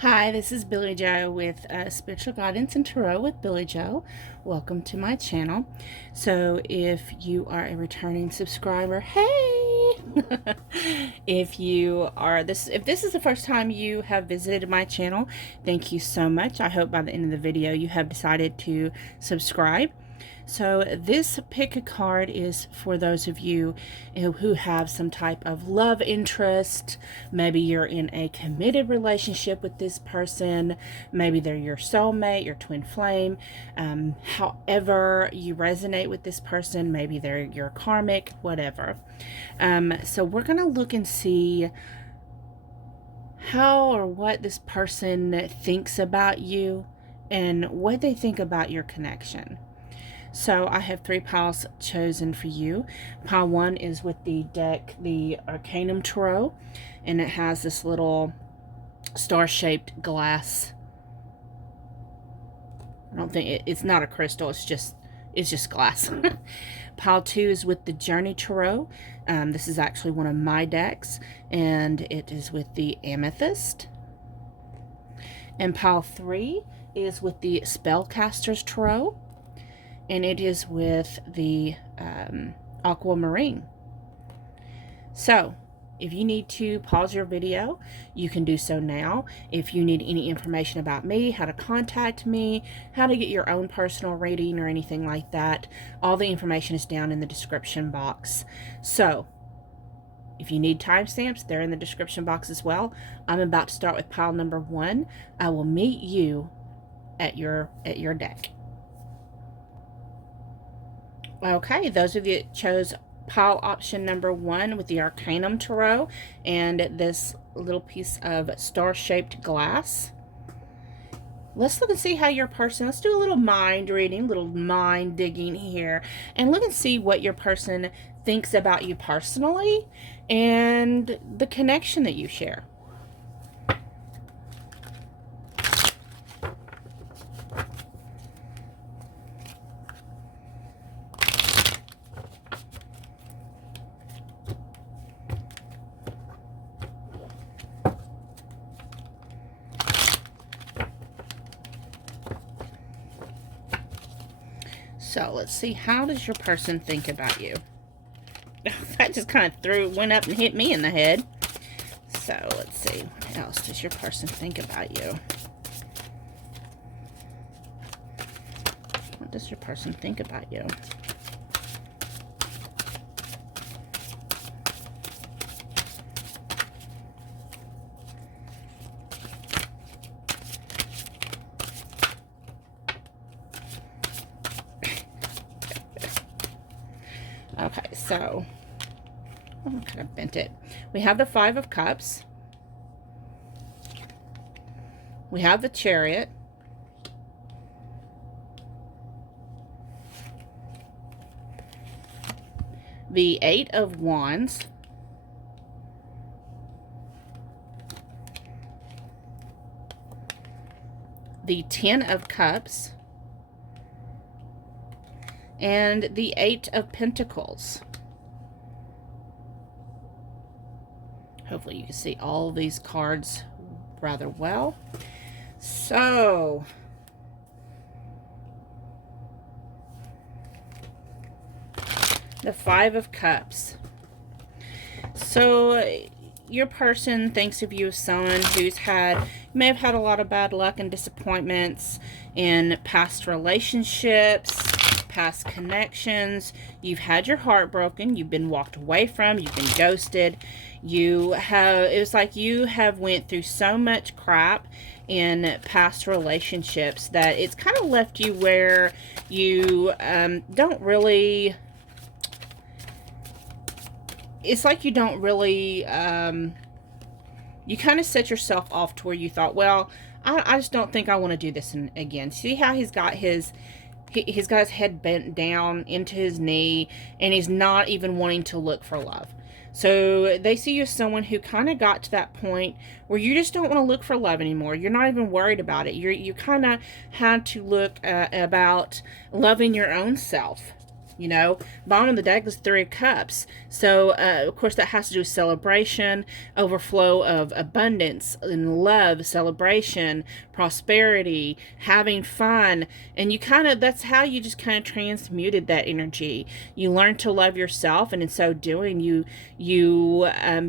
Hi, this is Billy Joe with Spiritual Guidance and Tarot with Billy Joe. Welcome to my channel. So if you are a returning subscriber, hey! If this is the first time you have visited my channel, thank you so much. I hope by the end of the video you have decided to subscribe. So this pick a card is for those of you who have some type of love interest. Maybe you're in a committed relationship with this person. Maybe they're your soulmate, your twin flame. However you resonate with this person, maybe they're your karmic, whatever. So we're going to look and see how or what this person thinks about you and what they think about your connection. So I have 3 piles chosen for you. Pile 1 is with the deck, the Arcanum Tarot, and it has this little star-shaped glass. I don't think it's not a crystal. It's just glass. Pile 2 is with the Journey Tarot. This is actually one of my decks, and it is with the Amethyst. And pile 3 is with the Spellcasters Tarot, and it is with the Aquamarine. So, if you need to pause your video, you can do so now. If you need any information about me, how to contact me, how to get your own personal reading or anything like that, all the information is down in the description box. So, if you need timestamps, they're in the description box as well. I'm about to start with pile number 1. I will meet you at your deck. Okay, those of you that chose pile option number 1 with the Arcanum Tarot and this little piece of star-shaped glass. Let's look and see how your person, let's do a little mind reading, a little mind digging here, and look and see what your person thinks about you personally and the connection that you share. So let's see, how does your person think about you? That just kind of went up and hit me in the head. So let's see, what else does your person think about you? What does your person think about you? Okay, so I kind of bent it. We have the 5 of Cups. We have the Chariot. The 8 of Wands. The 10 of Cups. And the 8 of Pentacles. Hopefully you can see all of these cards rather well. So, the 5 of Cups. So, your person thinks of you as someone who's may have had a lot of bad luck and disappointments in past relationships, past connections. You've had your heart broken. You've been walked away from. You've been ghosted. It was like you have went through so much crap in past relationships that it's kind of left you where you don't really, it's like you don't really, you kind of set yourself off to where you thought, well, I just don't think I want to do this again. See how he's got his head bent down into his knee, and he's not even wanting to look for love. So they see you as someone who kind of got to that point where you just don't want to look for love anymore. You're not even worried about it. You kind of had to look about loving your own self. You know, bottom of the deck is 3 of Cups. So, of course, that has to do with celebration, overflow of abundance and love, celebration, prosperity, having fun. And you kind of, that's how you just kind of transmuted that energy. You learned to love yourself, and in so doing, you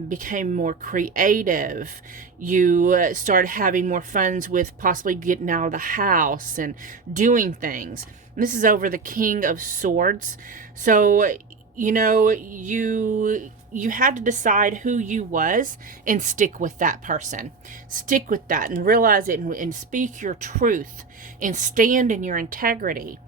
became more creative. You started having more fun with possibly getting out of the house and doing things. And this is over the King of Swords. So, you know, you had to decide who you was and stick with that person. Stick with that and realize it, and speak your truth and stand in your integrity.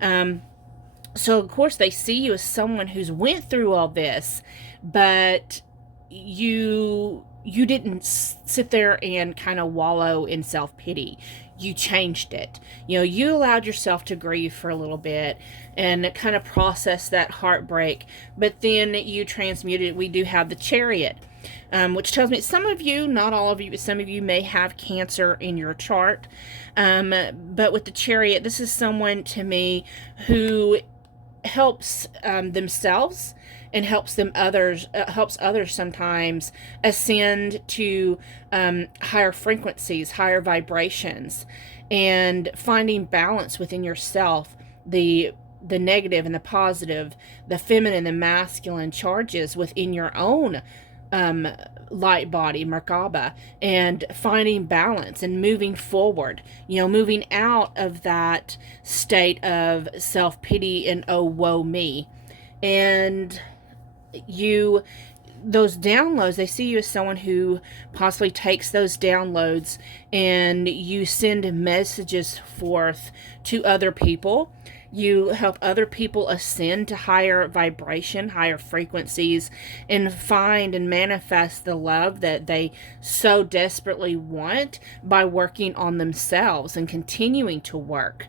So, of course, they see you as someone who's went through all this, but you didn't sit there and kind of wallow in self-pity. You changed it. You know, you allowed yourself to grieve for a little bit and kind of process that heartbreak, but then you transmuted it. We do have the Chariot, which tells me some of you, not all of you, but some of you may have Cancer in your chart. But with the Chariot, this is someone to me who helps themselves and helps others sometimes ascend to higher frequencies, higher vibrations, and finding balance within yourself, the negative and the positive, the feminine and masculine charges within your own light body, Merkaba, and finding balance and moving forward, you know, moving out of that state of self-pity and oh, woe me. And those downloads, they see you as someone who possibly takes those downloads and you send messages forth to other people. You help other people ascend to higher vibration, higher frequencies, and find and manifest the love that they so desperately want by working on themselves and continuing to work.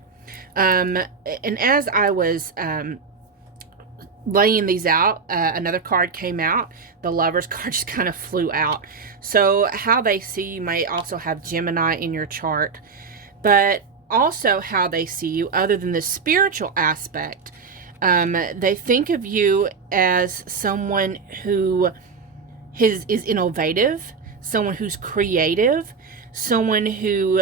And as I was laying these out, another card came out. The Lover's card just kind of flew out. So how they see you may also have Gemini in your chart, but also how they see you, other than the spiritual aspect, they think of you as someone who is innovative, someone who's creative, someone who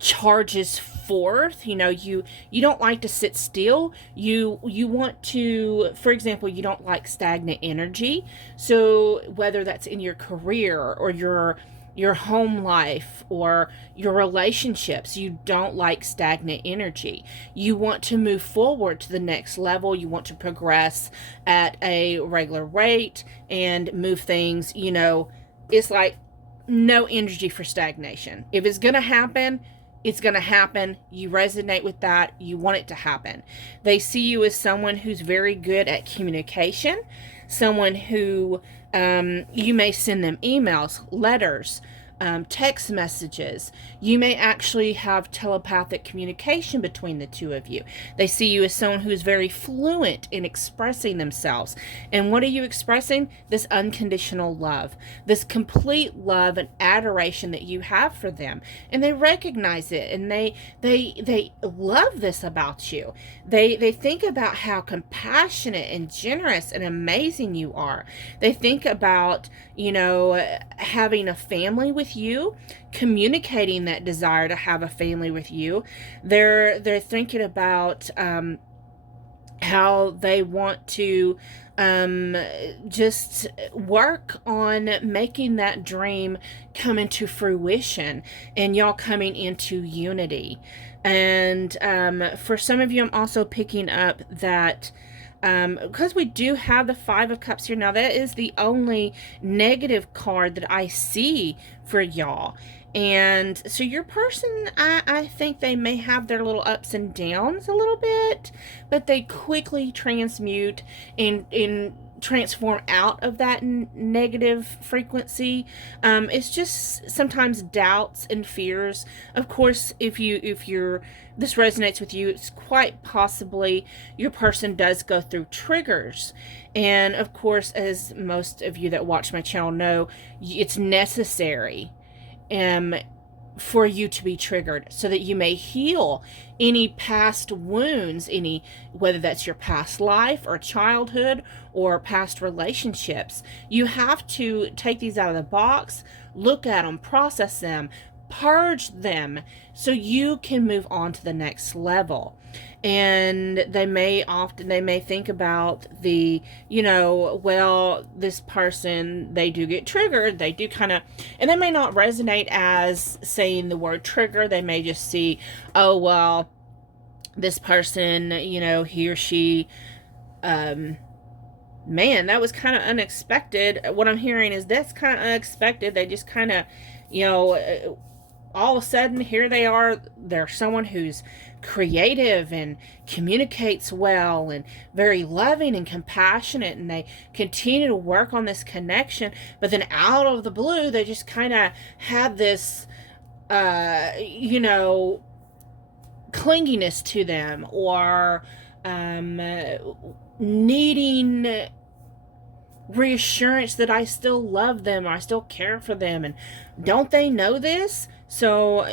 charges forth. You know, you don't like to sit still. You want to, for example, you don't like stagnant energy. So whether that's in your career or your home life or your relationships, you don't like stagnant energy. You want to move forward to the next level. You want to progress at a regular rate and move things. You know, it's like no energy for stagnation. If it's going to happen, it's going to happen. You resonate with that. You want it to happen. They see you as someone who's very good at communication, someone who you may send them emails, letters, text messages. You may actually have telepathic communication between the two of you. They see you as someone who is very fluent in expressing themselves. And what are you expressing? This unconditional love, this complete love and adoration that you have for them. And they recognize it, and they love this about you. They think about how compassionate and generous and amazing you are. They think about, you know, having a family with you, communicating that desire to have a family with you. They're thinking about how they want to just work on making that dream come into fruition and y'all coming into unity. And for some of you, I'm also picking up that because we do have the Five of Cups here. Now, that is the only negative card that I see for y'all. And so your person, I think they may have their little ups and downs a little bit, but they quickly transmute and transform out of that negative frequency. It's just sometimes doubts and fears. Of course, if this resonates with you, it's quite possibly your person does go through triggers. And of course, as most of you that watch my channel know, it's necessary for you to be triggered, so that you may heal any past wounds, whether that's your past life or childhood or past relationships. You have to take these out of the box, look at them, process them, purge them, so you can move on to the next level. And they may think about well, this person, they do get triggered, they do kind of, and they may not resonate as saying the word trigger. They may just see, oh, well, this person, he or she, man, that was kind of unexpected. What I'm hearing is that's kind of unexpected. They just kind of, all of a sudden, here they are. They're someone who's creative and communicates well and very loving and compassionate, and they continue to work on this connection, but then out of the blue, they just kind of had this, clinginess to them, or needing reassurance that I still love them, or I still care for them, and don't they know this? So,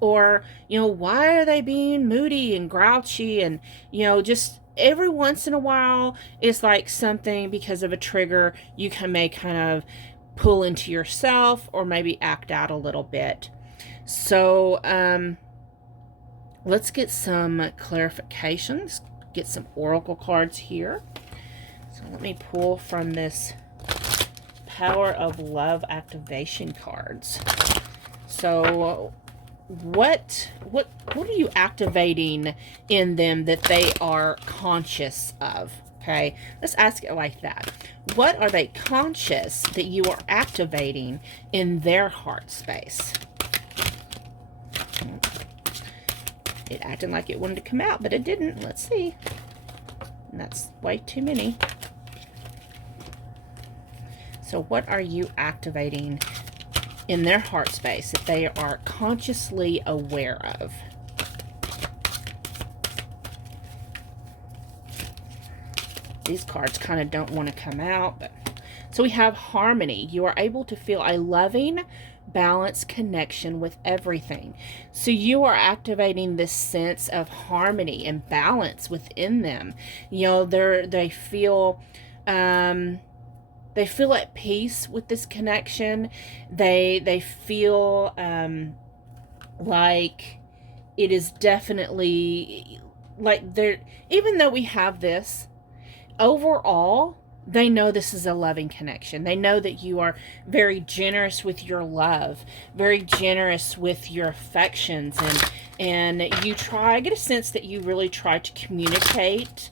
or, why are they being moody and grouchy? And, just every once in a while, it's like something, because of a trigger, you may kind of pull into yourself, or maybe act out a little bit. So, let's get some clarifications, get some oracle cards here. So let me pull from this Power of Love activation cards. So what are you activating in them that they are conscious of? Okay, let's ask it like that. What are they conscious that you are activating in their heart space? It acted like it wanted to come out, but it didn't. Let's see. And that's way too many. So what are you activating in their heart space that they are consciously aware of? These cards kind of don't want to come out. So we have harmony. You are able to feel a loving, balanced connection with everything. So you are activating this sense of harmony and balance within them. They feel at peace with this connection. They feel like it is definitely like they're, even though we have this, overall, they know this is a loving connection. They know that you are very generous with your love, very generous with your affections, and you try, I get a sense that you really try to communicate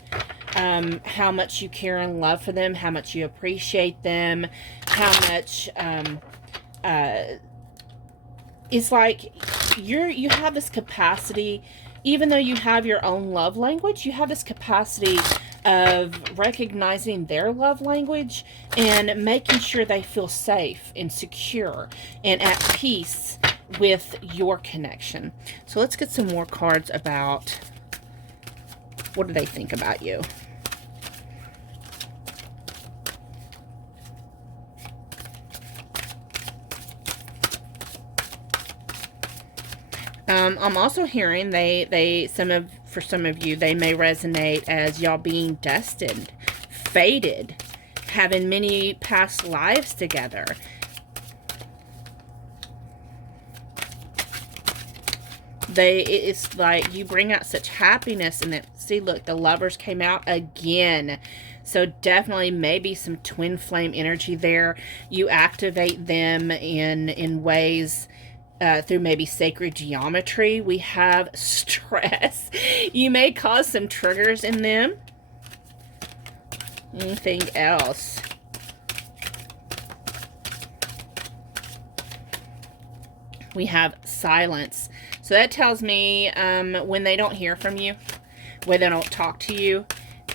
how much you care and love for them, how much you appreciate them, how much it's like you have this capacity, even though you have your own love language, you have this capacity of recognizing their love language and making sure they feel safe and secure and at peace with your connection. So let's get some more cards about what do they think about you. I'm also hearing for some of you, they may resonate as y'all being destined, fated, having many past lives together. It's like you bring out such happiness, and see, look, the Lovers came out again. So definitely maybe some twin flame energy there. You activate them in ways through maybe sacred geometry. We have stress. You may cause some triggers in them. Anything else? We have silence. So that tells me when they don't hear from you, when they don't talk to you,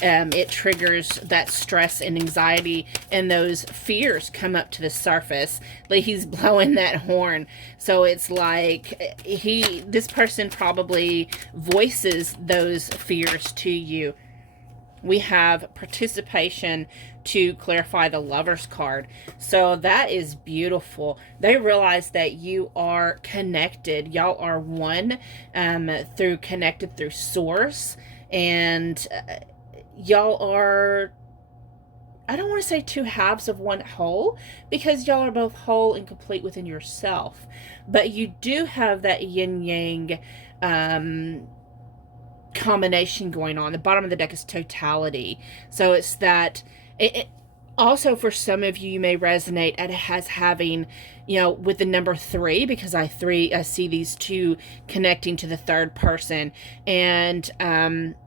it triggers that stress and anxiety, and those fears come up to the surface. Like he's blowing that horn. So it's like this person probably voices those fears to you. we have participation to clarify the Lover's card. So that is beautiful. They realize that you are connected. Y'all are one, connected through source. And y'all are, I don't want to say two halves of one whole, because y'all are both whole and complete within yourself. But you do have that yin-yang combination going on. The bottom of the deck is totality. So it's that, it also, for some of you, you may resonate as having, you know, with the number 3, because I see these two connecting to the third person. And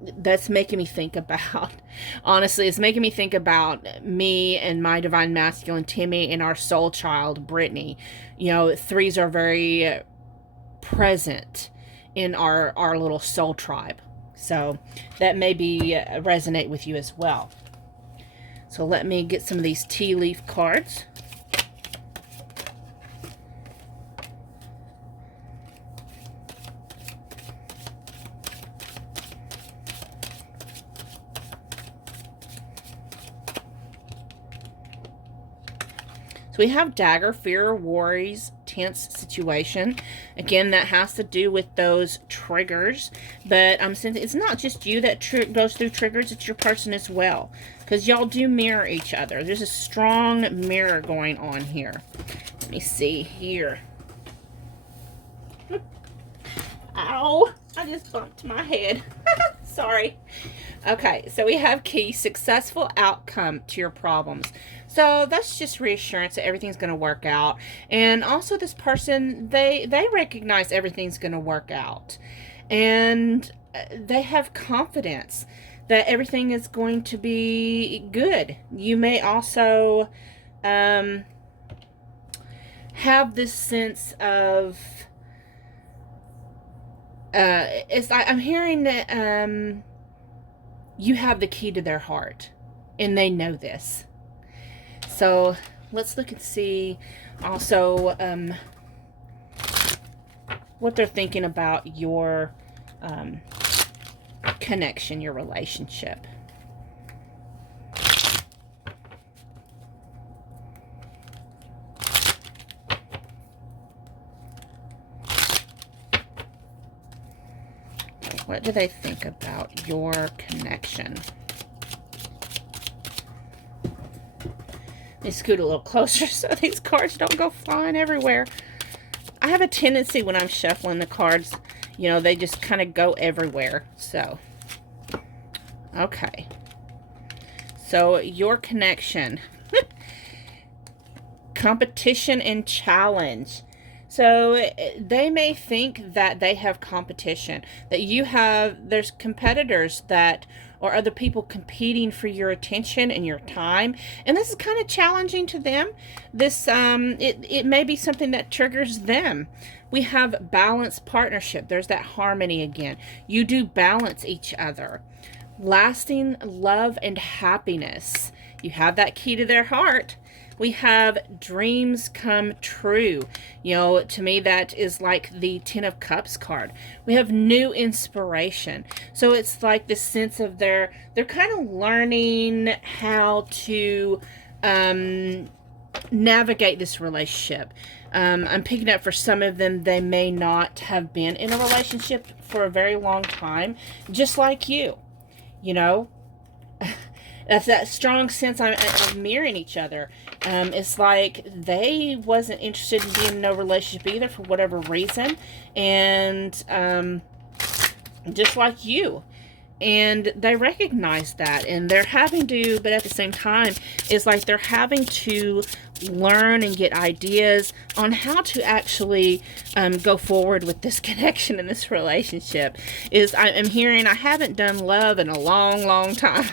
that's making me think about, honestly, it's making me think about me and my divine masculine Timmy and our soul child Brittany. You know, 3s are very present in our little soul tribe. So that may be resonate with you as well. So let me get some of these tea leaf cards. So we have Dagger, fear, worries, tense situation. Again, that has to do with those triggers. But I'm saying it's not just you that goes through triggers, it's your person as well. Because y'all do mirror each other. There's a strong mirror going on here. Let me see here. Ow! I just bumped my head. Sorry. Okay, so we have key, successful outcome to your problems. So that's just reassurance that everything's going to work out. And also this person, they recognize everything's going to work out. And they have confidence that everything is going to be good. You may also have this sense of, I'm hearing that you have the key to their heart. And they know this. So let's look and see also what they're thinking about your connection, your relationship. What do they think about your connection? Let me scoot a little closer so these cards don't go flying everywhere. I have a tendency when I'm shuffling the cards, you know, they just kind of go everywhere. So, okay. So, your connection. Competition and challenge. So, they may think that they have competition. That there's competitors that, or other people competing for your attention and your time. And this is kind of challenging to them. This, it may be something that triggers them. We have balanced partnership. There's that harmony again. You do balance each other. Lasting love and happiness. You have that key to their heart. We have dreams come true. You know, to me, that is like the 10 of Cups card. We have new inspiration. So it's like this sense of they're kind of learning how to navigate this relationship. I'm picking up for some of them, they may not have been in a relationship for a very long time, just like you. You know, that's that strong sense of mirroring each other. It's like they wasn't interested in being in no relationship either for whatever reason. And just like you. And they recognize that. And they're having to, but at the same time, it's like they're having to learn and get ideas on how to actually go forward with this connection in this relationship. I'm hearing I haven't done love in a long, long time.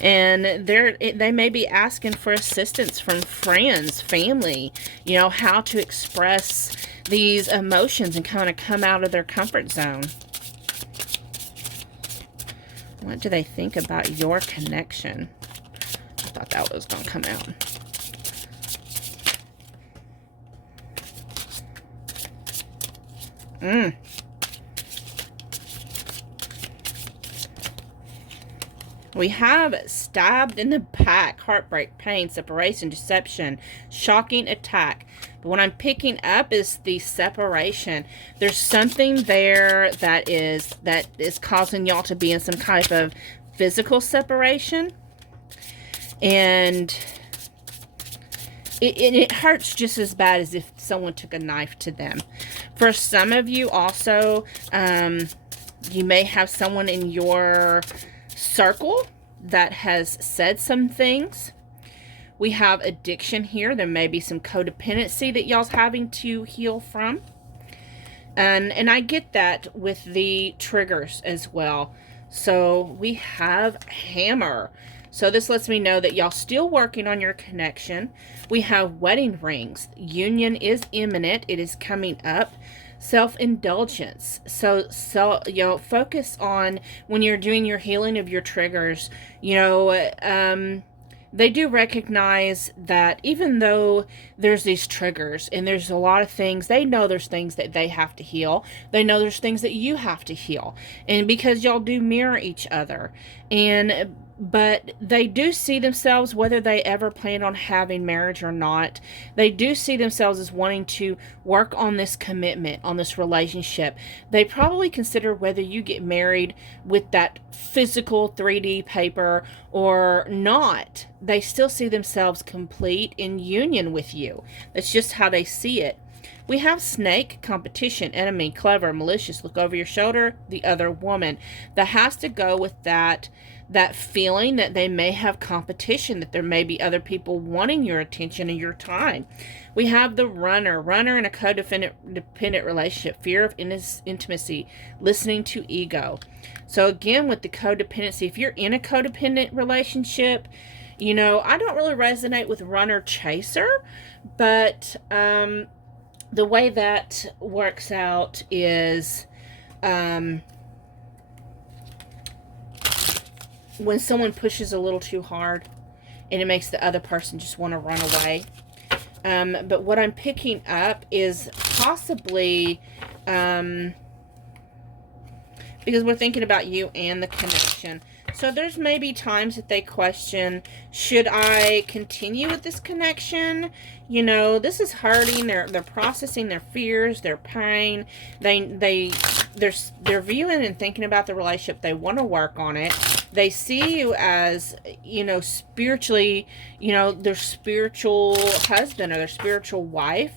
And they may be asking for assistance from friends, family, you know, how to express these emotions and kind of come out of their comfort zone. What do they think about your connection? I thought that was going to come out. We have stabbed in the back, heartbreak, pain, separation, deception, shocking attack. But what I'm picking up is the separation. There's something there that is causing y'all to be in some type of physical separation. And it hurts just as bad as if someone took a knife to them. For some of you also, you may have someone in your circle that has said some things. We have addiction here. There may be some codependency that y'all's having to heal from. And I get that with the triggers as well. So we have hammer. So this lets me know that y'all still working on your connection. We have wedding rings. Union is imminent. It is coming up. Self-indulgence. So you know, focus on when you're doing your healing of your triggers. You know, they do recognize that even though there's these triggers and there's a lot of things, they know there's things that they have to heal. They know there's things that you have to heal. And because y'all do mirror each other. But they do see themselves, whether they ever plan on having marriage or not, they do see themselves as wanting to work on this commitment, on this relationship. They probably consider whether you get married with that physical 3D paper or not. They still see themselves complete in union with you. That's just how they see it. We have snake, competition, enemy, clever, malicious, look over your shoulder, the other woman. That has to go with that feeling that they may have competition, that there may be other people wanting your attention and your time. We have the runner in a codependent relationship, fear of intimacy, listening to ego. So again, with the codependency, if you're in a codependent relationship, you know, I don't really resonate with runner chaser, but the way that works out is when someone pushes a little too hard and it makes the other person just want to run away. But what I'm picking up is possibly because we're thinking about you and the connection. So there's maybe times that they question, should I continue with this connection? You know, this is hurting. They're processing their fears, their pain. They're viewing and thinking about the relationship. They want to work on it. They see you as, you know, spiritually, you know, their spiritual husband or their spiritual wife.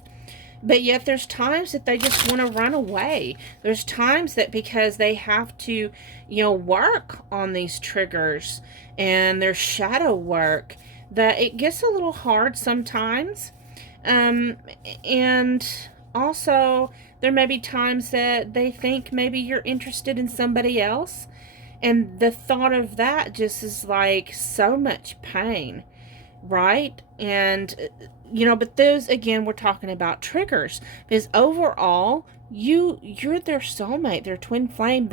But yet there's times that they just want to run away. There's times that because they have to, you know, work on these triggers and their shadow work, that it gets a little hard sometimes. And also there may be times that they think maybe you're interested in somebody else. And the thought of that just is like so much pain, right? And, you know, but those, again, we're talking about triggers. Because overall, you're their soulmate, their twin flame.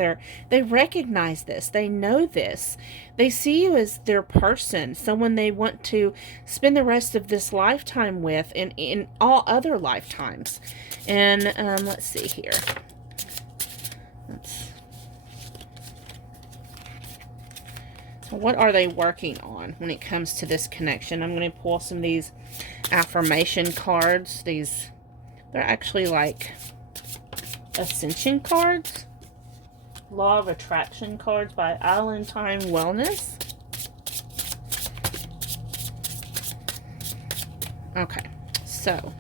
They recognize this. They know this. They see you as their person, someone they want to spend the rest of this lifetime with and in all other lifetimes. And let's see here. What are they working on when it comes to this connection? I'm going to pull some of these affirmation cards. They're actually like ascension cards. Law of Attraction cards by Island Time Wellness. Okay, so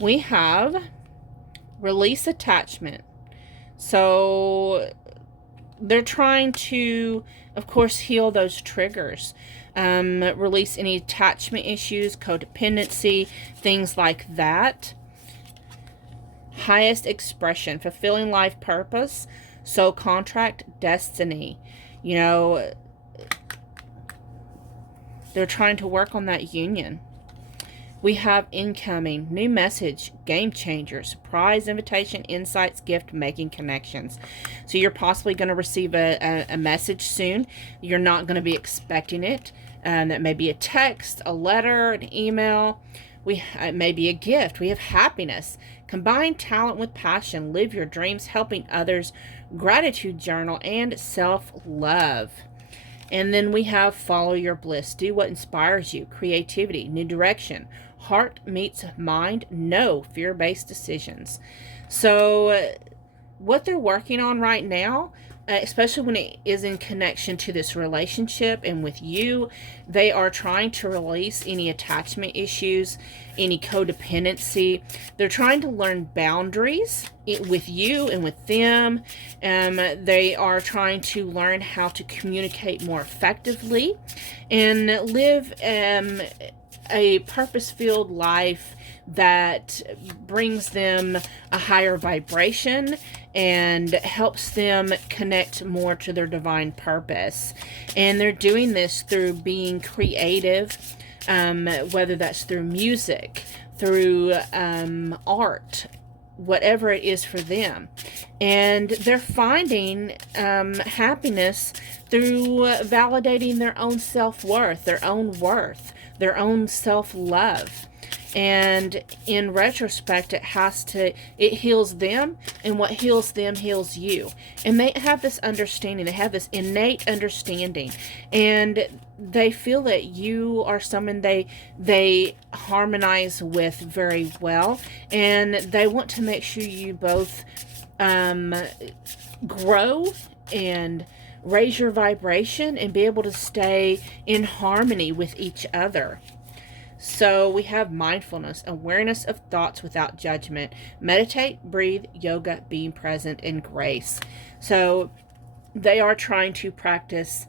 we have release attachment. So they're trying to, of course, heal those triggers. Release any attachment issues, codependency, things like that. Highest expression, fulfilling life purpose, soul contract, destiny. You know, they're trying to work on that union. We have incoming, new message, game changer, surprise, invitation, insights, gift, making connections. So you're possibly going to receive a message soon. You're not going to be expecting it. That may be a text, a letter, an email. It may be a gift. We have happiness. Combine talent with passion. Live your dreams, helping others. Gratitude journal and self-love. And then we have follow your bliss. Do what inspires you. Creativity, new direction. Heart meets mind. No fear-based decisions. So what they're working on right now, especially when it is in connection to this relationship and with you, they are trying to release any attachment issues, any codependency. They're trying to learn boundaries with you and with them. They are trying to learn how to communicate more effectively and live a purpose-filled life that brings them a higher vibration and helps them connect more to their divine purpose. And they're doing this through being creative, whether that's through music, through art, whatever it is for them. And they're finding happiness through validating their own self-worth, their own self-love. And in retrospect, it heals them, and what heals them heals you. And they have this understanding, they have this innate understanding, and they feel that you are someone they harmonize with very well, and they want to make sure you both grow and raise your vibration and be able to stay in harmony with each other. So we have mindfulness, awareness of thoughts without judgment, meditate, breathe, yoga, being present, and grace. So they are trying to practice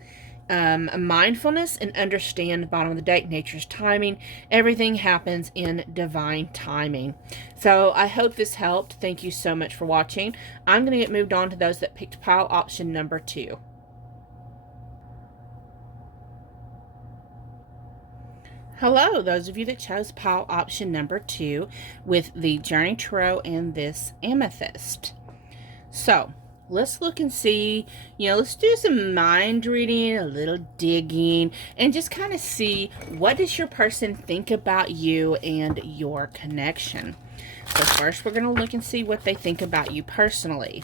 mindfulness and understand the bottom of the deck, nature's timing. Everything happens in divine timing. So I hope this helped. Thank you so much for watching. I'm going to get moved on to those that picked pile option number 2. Hello, those of you that chose pile option number 2 with the Journey Tarot and this Amethyst. So, let's look and see, let's do some mind reading, a little digging, and just kind of see what does your person think about you and your connection. So first, we're going to look and see what they think about you personally.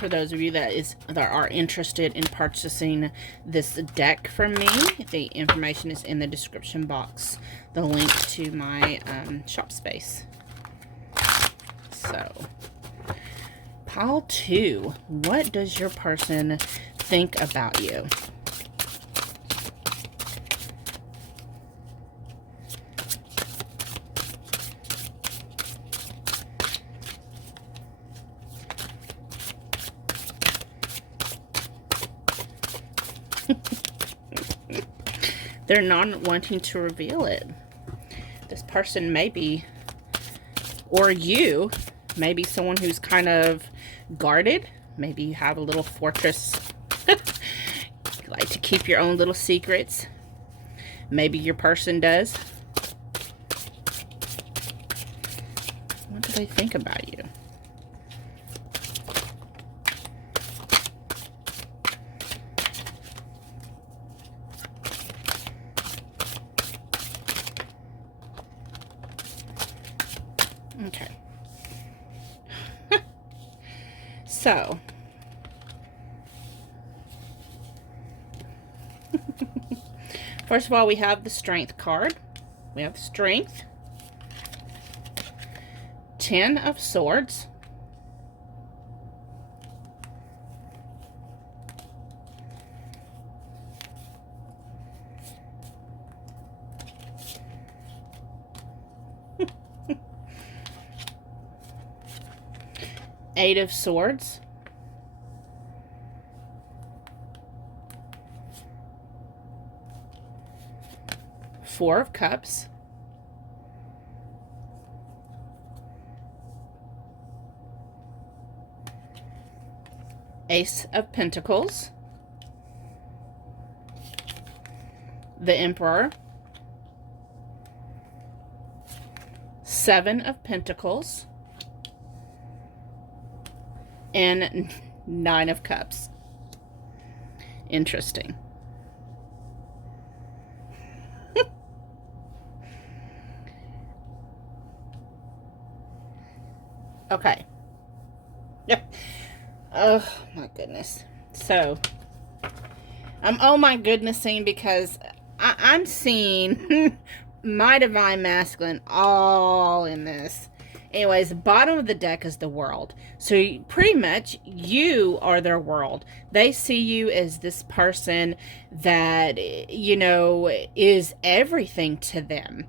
For those of you that are interested in purchasing this deck from me, the information is in the description box. The link to my shop space. So, pile 2. What does your person think about you? They're not wanting to reveal it. This person may be, or you, may be someone who's kind of guarded. Maybe you have a little fortress. You like to keep your own little secrets. Maybe your person does. What do they think about you? Okay. So, first of all, we have the Strength card. We have Strength. 10 of Swords. Eight of Swords. Four of Cups. Ace of Pentacles. The Emperor. Seven of Pentacles. And 9 of Cups. Interesting. Okay. Oh my goodness. So I'm oh my goodnessing because I'm seeing my divine masculine all in this. Anyways, the bottom of the deck is the world. So pretty much you are their world. They see you as this person that, you know, is everything to them.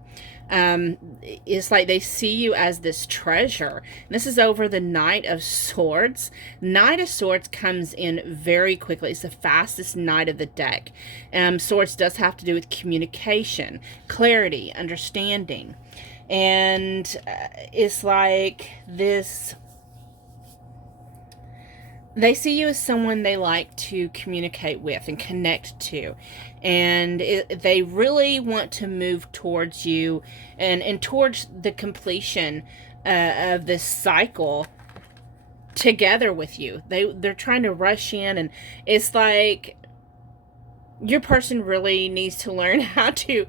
It's like they see you as this treasure. This is over the Knight of Swords. Knight of Swords comes in very quickly. It's the fastest knight of the deck. Swords does have to do with communication, clarity, understanding. And it's like this. They see you as someone they like to communicate with and connect to. And they really want to move towards you and towards the completion of this cycle together with you. They're trying to rush in, and it's like your person really needs to learn how to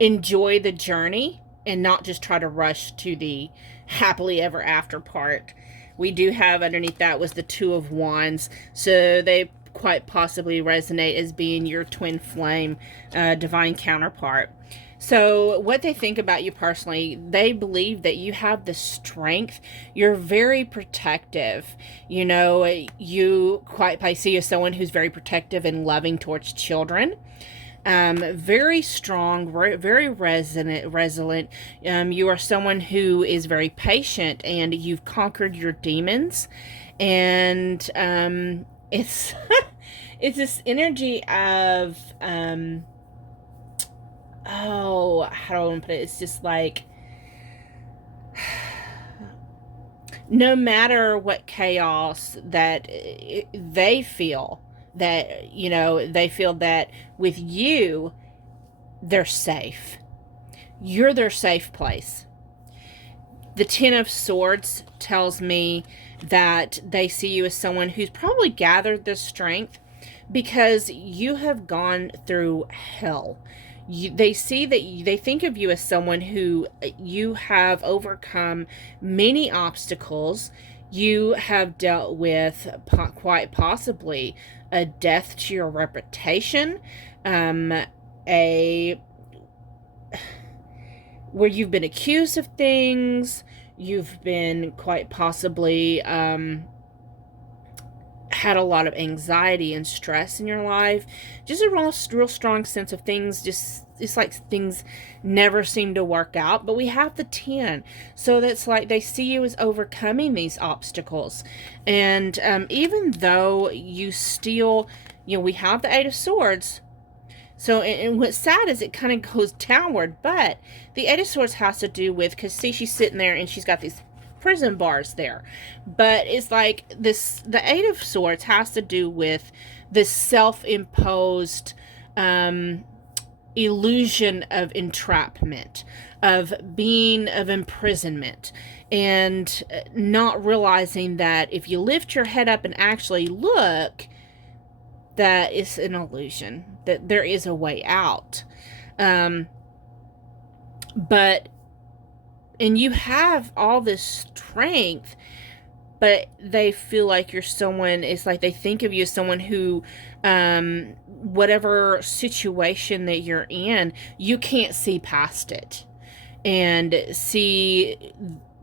enjoy the journey and not just try to rush to the happily ever after part. We do have underneath that was the Two of Wands, so they quite possibly resonate as being your twin flame divine counterpart. So what they think about you personally, they believe that you have the strength. You're very protective. You know, I see you as someone who's very protective and loving towards children. Very strong, very resilient. You are someone who is very patient, and you've conquered your demons. And it's it's this energy of how do I want to put it? It's just like no matter what chaos that they feel, that, you know, they feel that with you, they're safe. You're their safe place. The Ten of Swords tells me that they see you as someone who's probably gathered this strength because you have gone through hell. They see that they think of you as someone who you have overcome many obstacles. You have dealt with quite possibly a death to your reputation, where you've been accused of things, you've been quite possibly had a lot of anxiety and stress in your life, just a real strong sense of things, just it's like things never seem to work out. But we have the 10, so that's like they see you as overcoming these obstacles. And even though you still, you know, we have the 8 of Swords. So, and what's sad is it kind of goes downward, but the 8 of Swords has to do with, because see, she's sitting there and she's got these prison bars there. But it's like this, the 8 of Swords has to do with this self-imposed illusion of entrapment, of imprisonment, and not realizing that if you lift your head up and actually look, that it's an illusion, that there is a way out. But you have all this strength, but they feel like you're someone, it's like they think of you as someone who, whatever situation that you're in, you can't see past it and see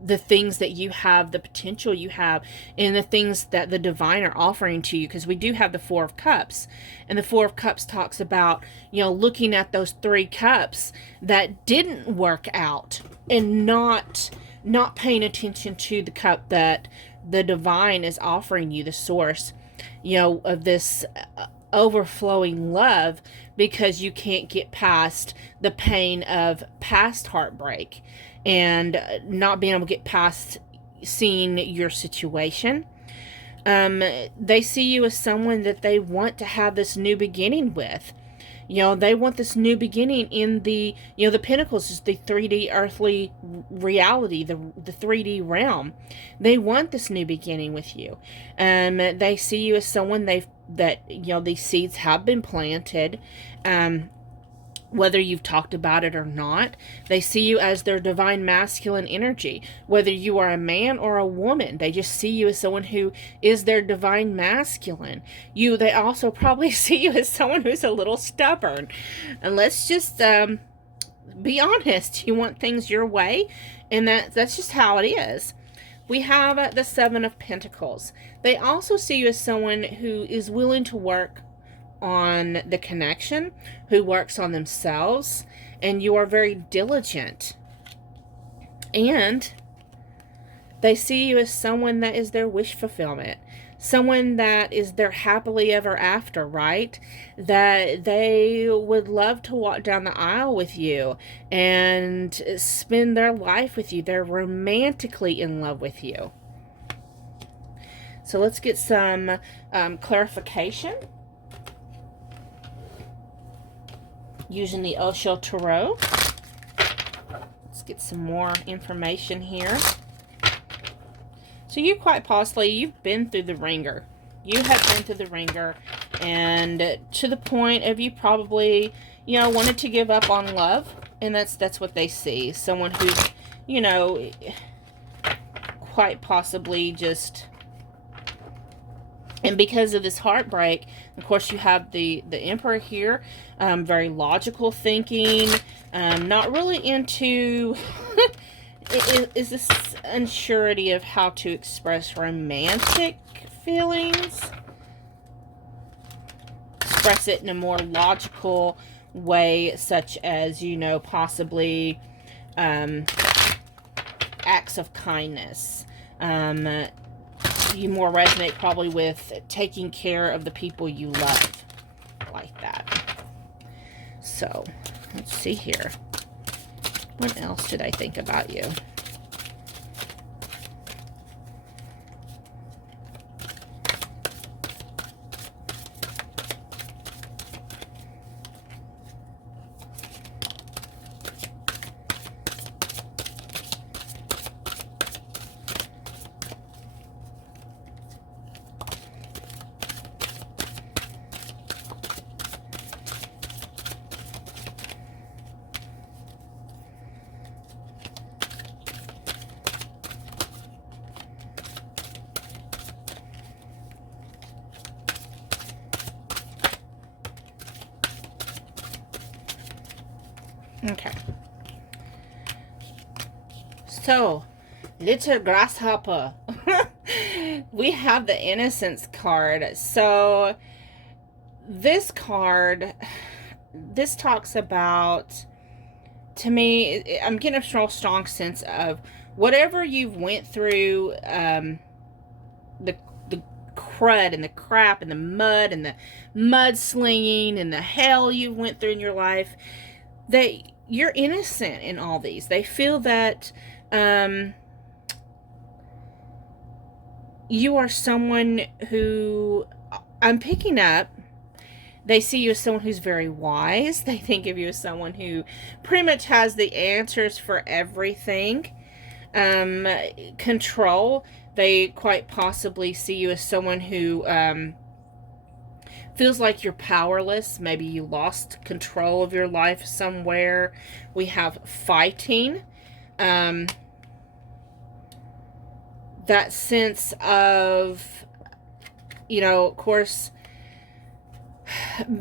the things that you have, the potential you have, and the things that the divine are offering to you. Because we do have the 4 of Cups, and the 4 of Cups talks about, you know, looking at those 3 cups that didn't work out and not paying attention to the cup that the divine is offering you, the source, you know, of this overflowing love, because you can't get past the pain of past heartbreak and not being able to get past seeing your situation. They see you as someone that they want to have this new beginning with. You know, they want this new beginning in the, you know, the Pentacles is the 3D earthly reality, the 3D realm. They want this new beginning with you. They see you as someone that, you know, these seeds have been planted. Whether you've talked about it or not, they see you as their divine masculine energy. Whether you are a man or a woman, they just see you as someone who is their divine masculine. They also probably see you as someone who's a little stubborn. And let's just be honest. You want things your way, and that's just how it is. We have the Seven of Pentacles. They also see you as someone who is willing to work on the connection, who works on themselves, and you are very diligent. And they see you as someone that is their wish fulfillment, someone that is their happily ever after, right? That they would love to walk down the aisle with you and spend their life with you. They're romantically in love with you. So let's get some clarification using the Osho Tarot. Let's get some more information here. So you quite possibly, you've been through the ringer. You have been through the ringer, and to the point of you probably, wanted to give up on love, and that's what they see. Someone who's, quite possibly just, and because of this heartbreak, of course, you have the Emperor here, very logical thinking, not really into is this unsurety of how to express romantic feelings. Express it in a more logical way, such as, possibly acts of kindness. You more resonate probably with taking care of the people you love, like that. So, let's see here. What else did I think about you? Okay. So, little grasshopper. We have the Innocence card. So, this card, this talks about, to me, I'm getting a real strong sense of whatever you've went through, the crud and the crap and the mud slinging and the hell you went through in your life, that you're innocent in all these. They feel that you are someone who, I'm picking up, they see you as someone who's very wise. They think of you as someone who pretty much has the answers for everything. Control. They quite possibly see you as someone who feels like you're powerless. Maybe you lost control of your life somewhere. We have fighting. That sense of, of course,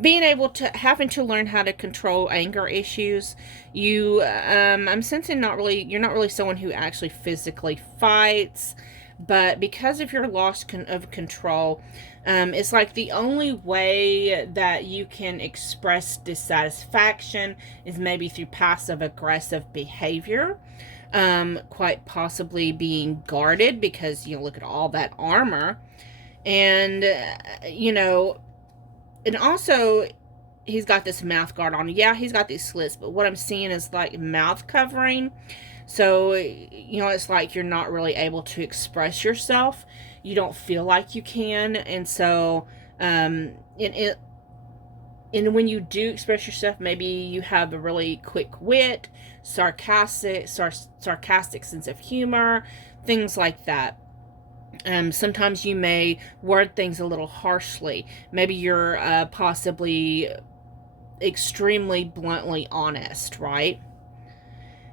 being able to, having to learn how to control anger issues. I'm sensing you're not really someone who actually physically fights, but because of your loss of control, it's like the only way that you can express dissatisfaction is maybe through passive aggressive behavior. Quite possibly being guarded because, look at all that armor. And, and also he's got this mouth guard on. Yeah, he's got these slits, but what I'm seeing is like mouth covering. So, it's like you're not really able to express yourself. You don't feel like you can. And so, and when you do express yourself, maybe you have a really quick wit, sarcastic sense of humor, things like that. Sometimes you may word things a little harshly. Maybe you're possibly extremely bluntly honest, right?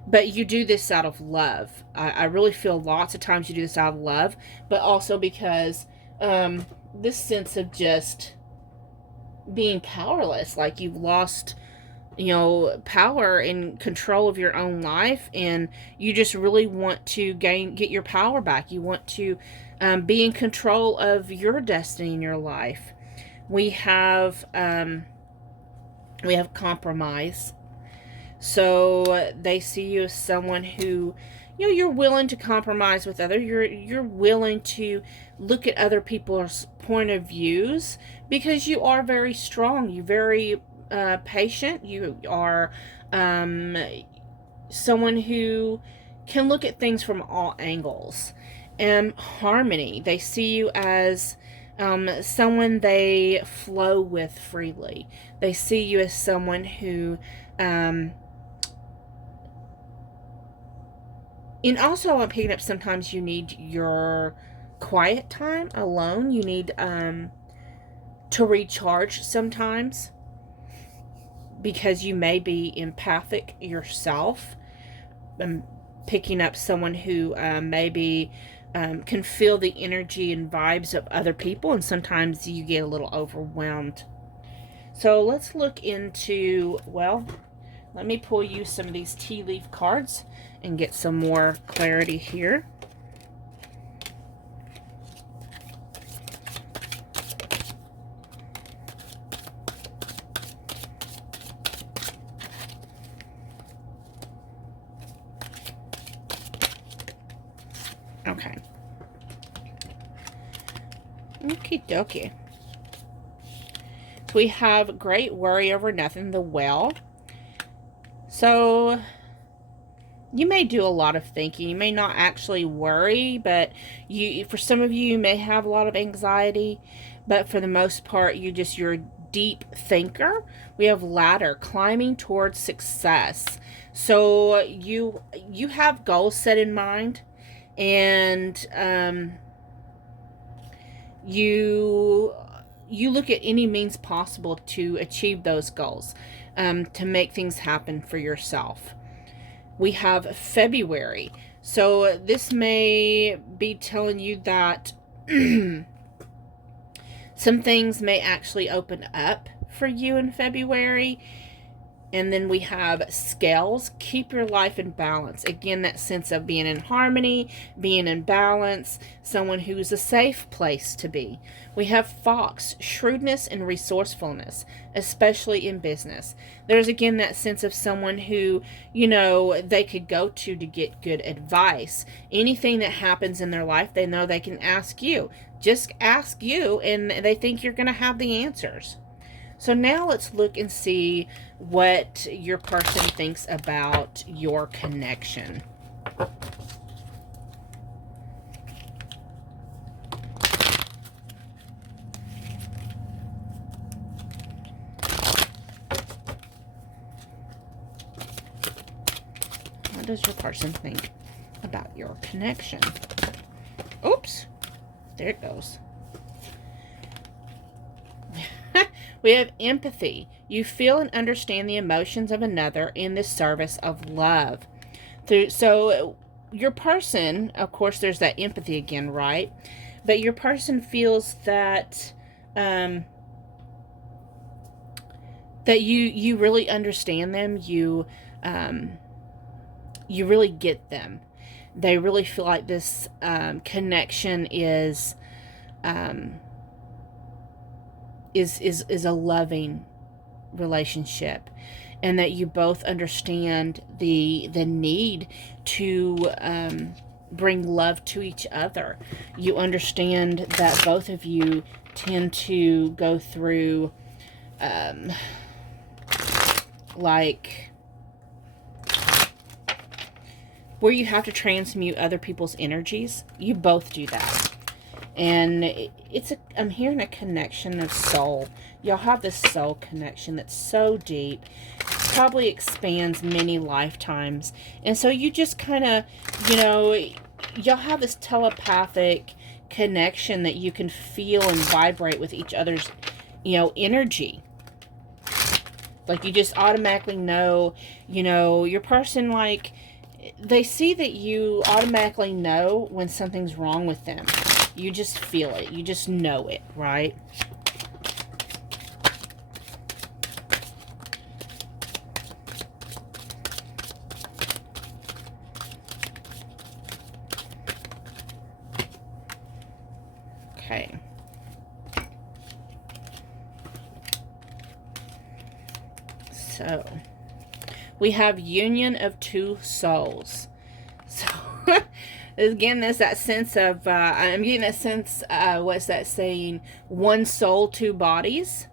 But you do this out of love. I really feel lots of times you do this out of love, but also because this sense of just being powerless, like you've lost, power and control of your own life, and you just really want to get your power back. You want to be in control of your destiny in your life. We have compromise. So they see you as someone who, you're willing to compromise with others. You're willing to look at other people's point of views because you are very strong. You're very patient. You are someone who can look at things from all angles. And harmony, they see you as someone they flow with freely. They see you as someone who and also I'm picking up sometimes you need your quiet time alone. You need to recharge sometimes because you may be empathic yourself. I'm picking up someone who maybe can feel the energy and vibes of other people, and sometimes you get a little overwhelmed. So let's look into, well, let me pull you some of these tea leaf cards and get some more clarity here. Okay. Okie dokie. We have great worry over nothing, the well. So you may do a lot of thinking. You may not actually worry, but for some of you, you may have a lot of anxiety, but for the most part, you're a deep thinker. We have ladder, climbing towards success. So you have goals set in mind, and you look at any means possible to achieve those goals, to make things happen for yourself. We have February. So this may be telling you that some things may actually open up for you in February. And then we have scales. Keep your life in balance. Again, that sense of being in harmony, being in balance, someone who's a safe place to be. We have fox, shrewdness and resourcefulness, especially in business. There's again that sense of someone who, they could go to get good advice. Anything that happens in their life, they know they can ask you. Just ask you, and they think you're going to have the answers. So now let's look and see what your person thinks about your connection. What does your person think about your connection? Oops, there it goes. We have empathy. You feel and understand the emotions of another in the service of love. So your person, of course, there's that empathy again, right? But your person feels that that you really understand them. You really get them. They really feel like this connection is a loving relationship, and that you both understand the need to bring love to each other. You understand that both of you tend to go through like where you have to transmute other people's energies. You both do that. And I'm hearing a connection of soul. Y'all have this soul connection that's so deep. Probably expands many lifetimes. And so you just kind of, y'all have this telepathic connection that you can feel and vibrate with each other's, energy. Like, you just automatically know, you know, your person, like, they see that you automatically know when something's wrong with them. You just feel it. You just know it, right? Okay. So, we have union of two souls. So, again, there's that sense of, I'm getting that sense, what's that saying? One soul, two bodies.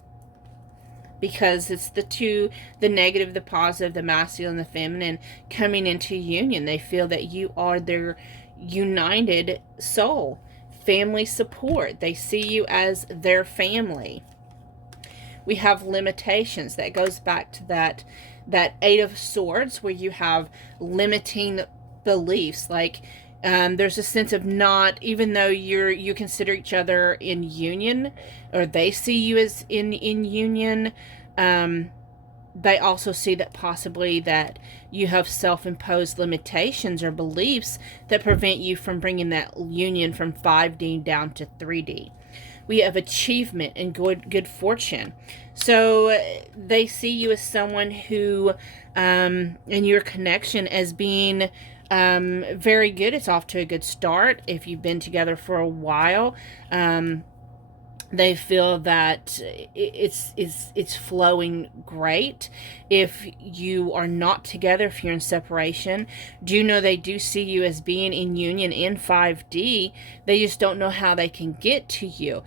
Because it's the negative, the positive, the masculine, the feminine coming into union. They feel that you are their united soul. Family support. They see you as their family. We have limitations. That goes back to that Eight of Swords, where you have limiting beliefs. Like, there's a sense of not, even though you consider each other in union, or they see you as in union, they also see that possibly that you have self-imposed limitations or beliefs that prevent you from bringing that union from 5D down to 3D. We have achievement and good fortune. So they see you as someone who, in your connection, as being very good. It's off to a good start. If you've been together for a while, they feel that it's flowing great. If you are not together, if you're in separation, do know they do see you as being in union in 5D. They just don't know how they can get to you.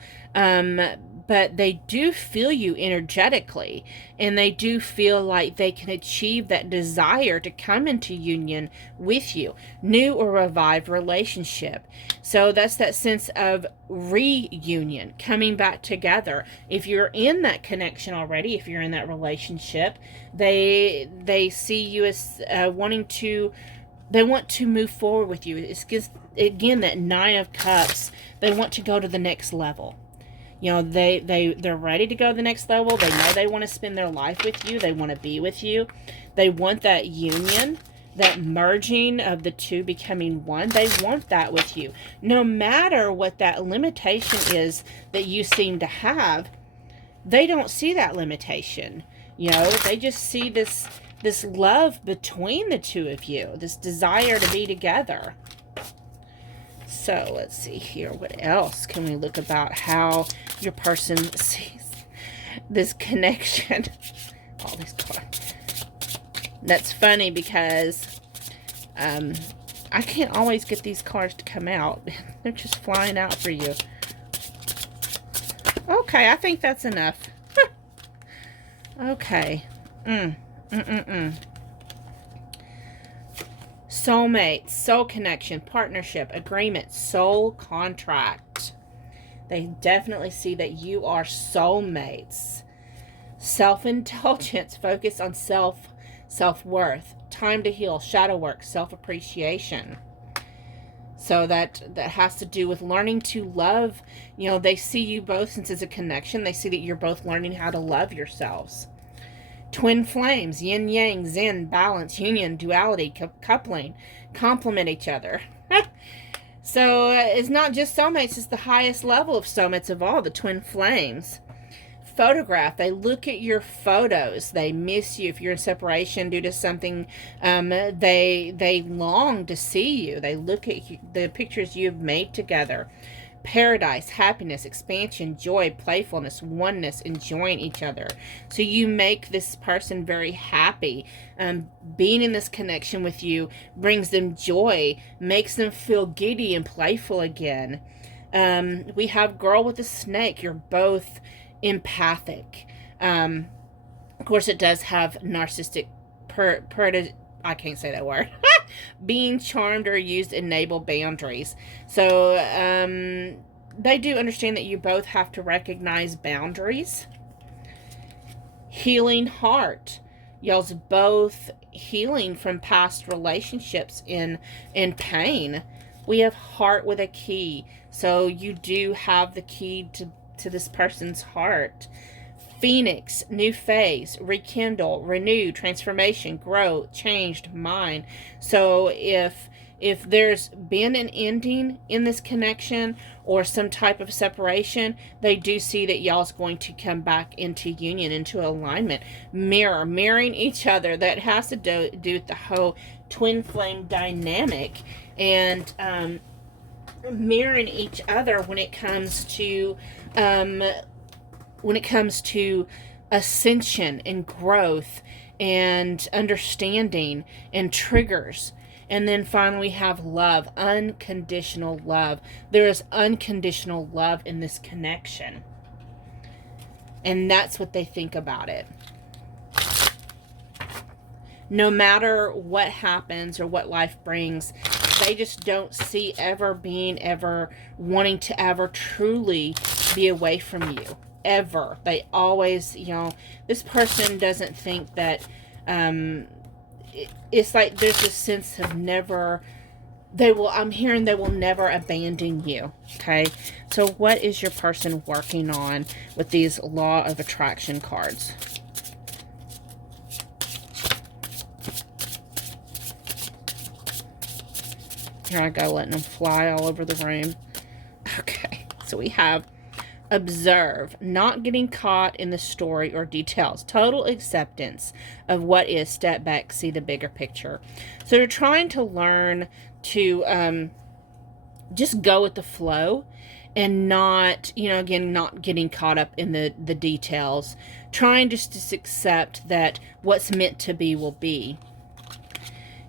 But they do feel you energetically, and they do feel like they can achieve that desire to come into union with you. New or revived relationship. So that's that sense of reunion, coming back together. If you're in that connection already, if you're in that relationship, they see you as wanting to, they want to move forward with you. It's just, again, that Nine of Cups. They want to go to the next level. You know, they're ready to go to the next level. They know they want to spend their life with you. They want to be with you. They want that union, that merging of the two becoming one. They want that with you. No matter what that limitation is that you seem to have, they don't see that limitation. You know, they just see this love between the two of you, this desire to be together. So let's see here. What else can we look about how your person sees this connection? All these cards. That's funny because I can't always get these cards to come out. They're just flying out for you. Okay, I think that's enough. Okay. Soulmate, soul connection, partnership, agreement, soul contract. They definitely see that you are soulmates. Self-indulgence, focus on self-worth, time to heal, shadow work, self-appreciation. So that has to do with learning to love. You know, they see you both, since it's a connection, they see that you're both learning how to love yourselves. Twin flames, yin yang, zen, balance, union, duality, coupling, complement each other. So it's not just soulmates, it's the highest level of soulmates of all, the twin flames. Photograph, they look at your photos, they miss you if you're in separation due to something. They long to see you. They look at the pictures you've made together. Paradise, happiness, expansion, joy, playfulness, oneness, enjoying each other. So you make this person very happy. Being in this connection with you brings them joy, makes them feel giddy and playful again. We have girl with a snake. You're both empathic. Of course, it does have narcissistic I can't say that word. Being charmed or used enable boundaries. So they do understand that you both have to recognize boundaries. Healing heart. Y'all's both healing from past relationships in pain. We have heart with a key. So you do have the key to this person's heart. Phoenix, new phase, rekindle, renew, transformation, grow, changed mind. So if there's been an ending in this connection or some type of separation, they do see that y'all's going to come back into union, into alignment, mirroring each other. That has to do with the whole twin flame dynamic, and mirroring each other when it comes to ascension and growth and understanding and triggers. And then finally we have love, unconditional love. There is unconditional love in this connection. And that's what they think about it. No matter what happens or what life brings, they just don't see ever wanting to ever truly be away from you. Ever. They always, this person doesn't think that, it's like there's this sense of I'm hearing they will never abandon you. Okay. So what is your person working on with these law of attraction cards? Here I go, letting them fly all over the room. Okay. So we have observe, not getting caught in the story or details, total acceptance of what is, step back, see the bigger picture. So they're trying to learn to just go with the flow and not, again, not getting caught up in the details, trying just to accept that what's meant to be will be.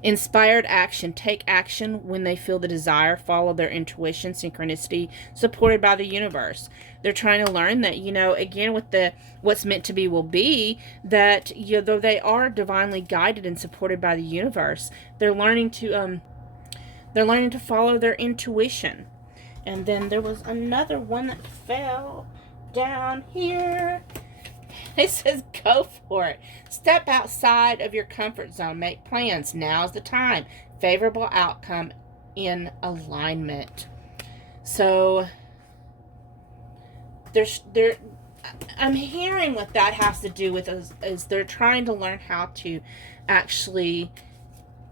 Inspired action. Take action when they feel the desire. Follow their intuition, synchronicity, supported by the universe. They're trying to learn that, again, with the what's meant to be will be, that, though they are divinely guided and supported by the universe, they're learning to follow their intuition. And then there was another one that fell down here. It says, go for it. Step outside of your comfort zone. Make plans. Now's the time. Favorable outcome in alignment. So, I'm hearing what that has to do with is they're trying to learn how to actually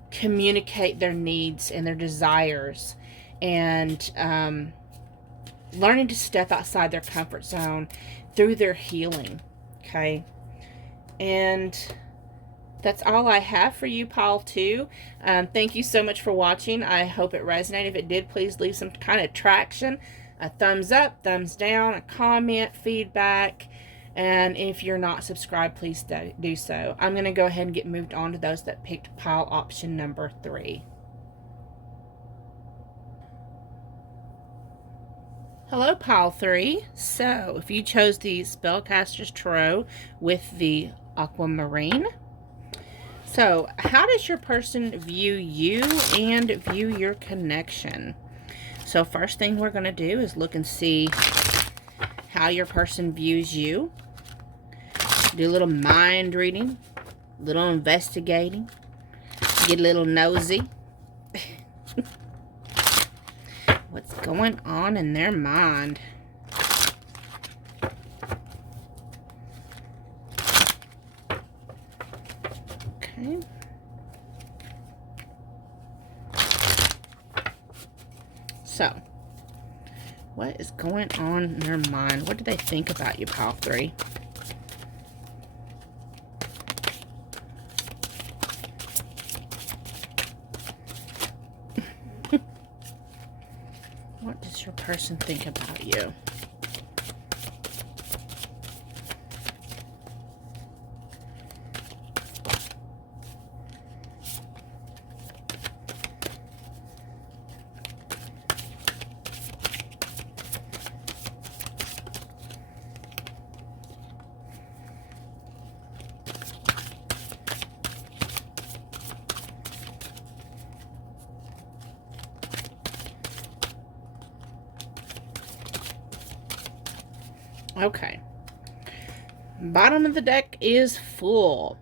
communicate their needs and their desires, and learning to step outside their comfort zone through their healing. Okay, and that's all I have for you, pile 2. Thank you so much for watching. I hope it resonated. If it did, please leave some kind of traction, a thumbs up, thumbs down, a comment, feedback, and if you're not subscribed, please do so. I'm going to go ahead and get moved on to those that picked pile option number 3. Hello, pile 3. So, if you chose the Spellcaster's Tarot with the Aquamarine, so how does your person view you and view your connection? So, first thing we're going to do is look and see how your person views you. Do a little mind reading, a little investigating, get a little nosy. What's going on in their mind? Okay. So, what is going on in their mind? What do they think about you, pile 3? What does your person think about you? Okay. Bottom of the deck is full.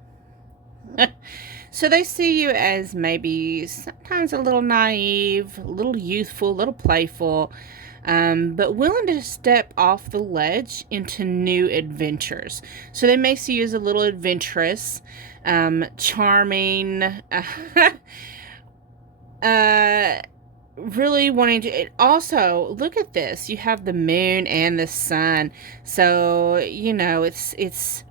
So they see you as maybe sometimes a little naive, a little youthful, a little playful. but willing to step off the ledge into new adventures. So they may see you as a little adventurous, charming, really wanting to. Also, look at this. You have the moon and the sun. So, it's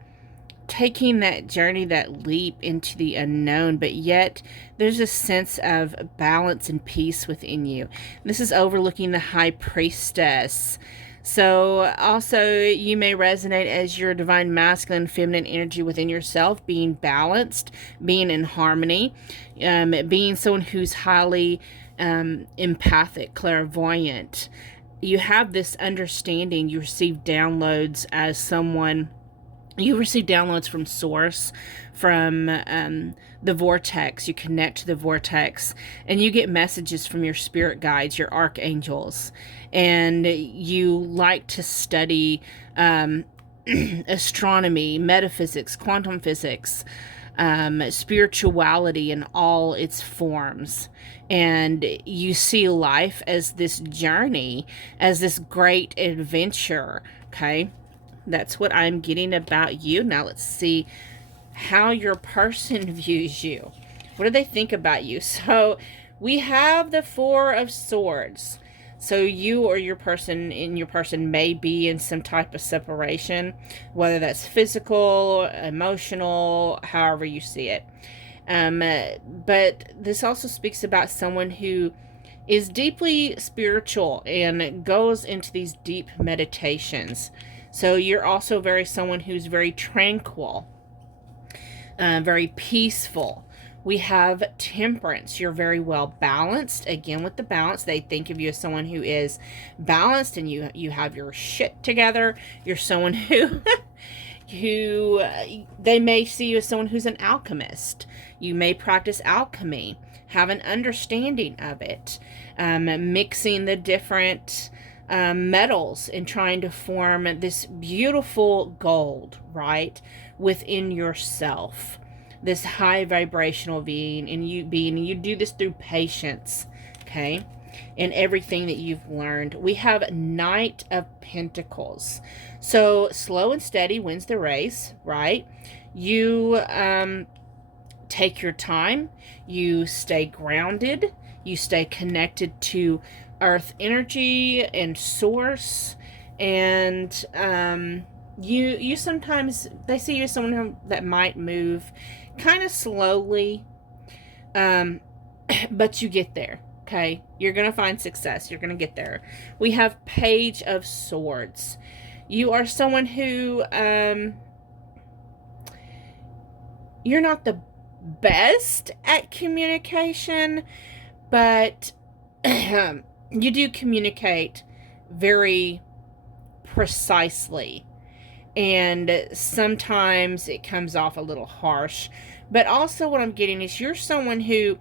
taking that journey, that leap into the unknown, but yet there's a sense of balance and peace within you. This is overlooking the high priestess. So also you may resonate as your divine masculine and feminine energy within yourself, being balanced, being in harmony, being someone who's highly empathic, clairvoyant. You have this understanding. You receive downloads as someone. You receive downloads from source, from the vortex. You connect to the vortex, and you get messages from your spirit guides, your archangels, and you like to study astronomy, metaphysics, quantum physics, spirituality in all its forms. And you see life as this journey, as this great adventure, okay? That's what I'm getting about you. Now let's see how your person views you. What do they think about you? So we have the Four of Swords. So you or your person may be in some type of separation, whether that's physical, emotional, however you see it. But this also speaks about someone who is deeply spiritual and goes into these deep meditations. So you're also someone who's very tranquil, very peaceful. We have Temperance. You're very well balanced. Again, with the balance, they think of you as someone who is balanced, and you have your shit together. You're someone who they may see you as someone who's an alchemist. You may practice alchemy, have an understanding of it, mixing the different metals and trying to form this beautiful gold, right, within yourself, this high vibrational being. And you do this through patience, okay, and everything that you've learned. We have Knight of Pentacles. So slow and steady wins the race, right? You take your time, you stay grounded, you stay connected to earth energy and source, and you sometimes, they see you as someone that might move kind of slowly, but you get there, okay? You're gonna find success. You're gonna get there. We have Page of Swords. You are someone who you're not the best at communication, but you do communicate very precisely, and sometimes it comes off a little harsh. But also what I'm getting is you're someone who